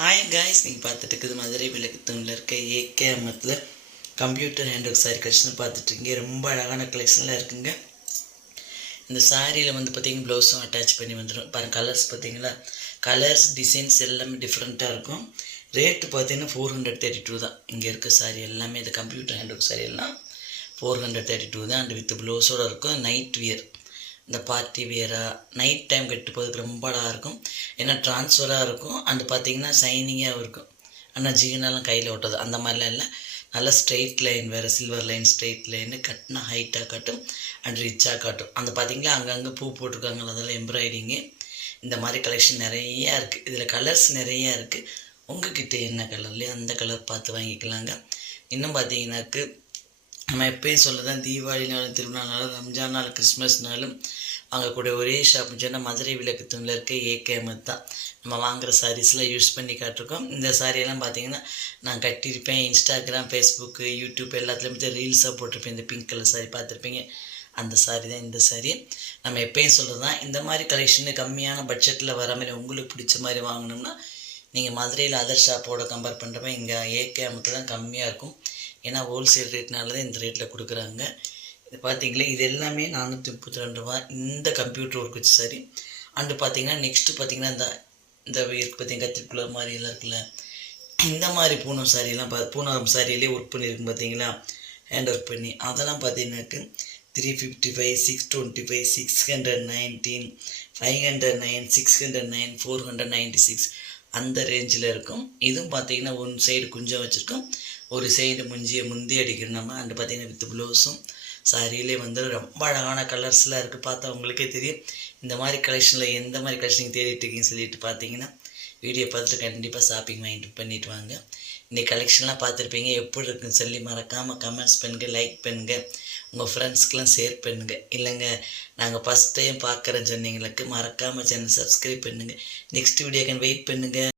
Hi guys, நீங்கள் பார்த்துட்டு இருக்குது மதுரை விளக்கு தூணில் இருக்க ஏகே அமத்தில் computer hand work sari collection பார்த்துட்ருக்கீங்க. ரொம்ப அழகான கலெக்ஷனில் இருக்குங்க. இந்த சாரியில் வந்து பார்த்திங்கன்னா ப்ளவுஸும் அட்டாச் பண்ணி வந்துடும். பாருங்கள், கலர்ஸ் பார்த்தீங்களா, கலர்ஸ் டிசைன்ஸ் எல்லாமே டிஃப்ரெண்ட்டாக இருக்கும். ரேட்டு பார்த்தீங்கன்னா 432 தான். இங்கே இருக்க சாரி எல்லாமே இந்த கம்ப்யூட்டர் ஹேண்ட் ஒர்க் சாரி எல்லாம் 432 தான். அண்ட் வித் ப்ளவுஸோடு இருக்கும். நைட் வியர், இந்த பார்ட்டி வியராக நைட் டைம் கட்டு போகிறதுக்கு ரொம்ப அழகாக இருக்கும். ஏன்னா ட்ரான்ஸ்ஃபராக இருக்கும். அண்டு பார்த்திங்கன்னா ஷைனிங்காகவும் இருக்கும். ஆனால் ஜீனாலாம் கையில் ஓட்டாது, அந்த மாதிரிலாம் இல்லை. நல்லா ஸ்ட்ரெயிட் லைன், வேறு சில்வர் லைன், ஸ்ட்ரெயிட் லைனு கட்டினா ஹைட்டாக காட்டும் அண்ட் ரிச்சாக காட்டும். அந்த பார்த்திங்களா அங்கங்கே பூ போட்டிருக்காங்க, அதெல்லாம் எம்ப்ராய்டிங்கு. இந்த மாதிரி கலெக்ஷன் நிறையா இருக்குது. இதில் கலர்ஸ் நிறையா இருக்குது. உங்கள்கிட்ட என்ன கலர்லையோ அந்த கலர் பார்த்து வாங்கிக்கலாங்க. இன்னும் பார்த்தீங்கன்னாக்கு நம்ம எப்பயும் சொல்லதான், தீபாவளினாலும் திருவிழானாலும் ரம்ஜானாலும் கிறிஸ்மஸ்னாலும் வாங்கக்கூடிய ஒரே ஷாப்னு சொன்னால் மதுரை விளக்கு தூணில் இருக்க ஏகே அமத் தான். நம்ம வாங்குகிற சாரீஸ்லாம் யூஸ் பண்ணி காட்டிருக்கோம். இந்த சாரியெல்லாம் பார்த்தீங்கன்னா நான் கட்டியிருப்பேன். இன்ஸ்டாகிராம், ஃபேஸ்புக்கு, யூடியூப் எல்லாத்துலேயுமே ரீல்ஸாக போட்டிருப்பேன். இந்த பிங்க் கலர் சாரி பார்த்துருப்பீங்க, அந்த சாரி தான் இந்த சாரி. நம்ம எப்பயும் சொல்கிறது தான், இந்த மாதிரி கலெக்ஷனு கம்மியான பட்ஜெட்டில் வர மாதிரி உங்களுக்கு பிடிச்ச மாதிரி வாங்கணும்னா நீங்கள் மதுரையில் அதர் ஷாப்போட கம்பேர் பண்ணுறப்ப இங்கே ஏகே அமத்தில் தான் கம்மியாக இருக்கும். ஏன்னா ஹோல்சேல் ரேட்னால தான் இந்த ரேட்டில் கொடுக்குறாங்க. இது பார்த்தீங்களா, இது எல்லாமே 432 ரூபா. இந்த கம்ப்யூட்டர் ஒர்க் வச்சு சரி. அண்டு பார்த்தீங்கன்னா நெக்ஸ்ட்டு பார்த்தீங்கன்னா இந்த இருக்கு பார்த்தீங்கன்னா கத்திரிக்குள்ள மாதிரி எல்லாம் இருக்குல்ல, இந்த மாதிரி பூனம் சாரியெல்லாம் பூனம் சாரியிலே ஒர்க் பண்ணியிருக்கு பார்த்தீங்களா, ஹேண்ட் ஒர்க் பண்ணி. அதெல்லாம் பார்த்தீங்கன்னாக்கு 355, 625, 619, 509, 609, 496 அந்த ரேஞ்சில் இருக்கும். இதுவும் பார்த்தீங்கன்னா ஒன் சைடு குஞ்சம் வச்சுருக்கோம், ஒரு சைடு முந்தி அடிக்கணும் நம்ம. அண்டு பார்த்தீங்கன்னா வித் ப்ளவுஸும் சாரியிலே வந்து ரொம்ப அழகான கலர்ஸ்லாம் இருக்குது. பார்த்தா உங்களுக்கே தெரியும். இந்த மாதிரி கலெக்ஷனில் எந்த மாதிரி கலெக்ஷன் நீங்கள் தேடிட்டு இருக்கீங்கன்னு சொல்லிட்டு பார்த்தீங்கன்னா வீடியோ பார்த்துட்டு கண்டிப்பாக ஷாப்பிங் பண்ணிட்டு வாங்க. இன்றைக்கி கலெக்ஷன்லாம் பார்த்துருப்பீங்க. எப்படி இருக்குன்னு சொல்லி மறக்காமல் கமெண்ட்ஸ் பண்ணுங்கள், லைக் பண்ணுங்கள், உங்கள் ஃப்ரெண்ட்ஸ்க்கெலாம் ஷேர் பண்ணுங்கள். இல்லைங்க நாங்கள் ஃபஸ்ட் டைம் பார்க்குறேன்னு சொன்னீங்களுக்கு மறக்காமல் சேனல் சப்ஸ்கிரைப் பண்ணுங்கள். நெக்ஸ்ட் வீடியோக்கு வெயிட் பண்ணுங்கள்.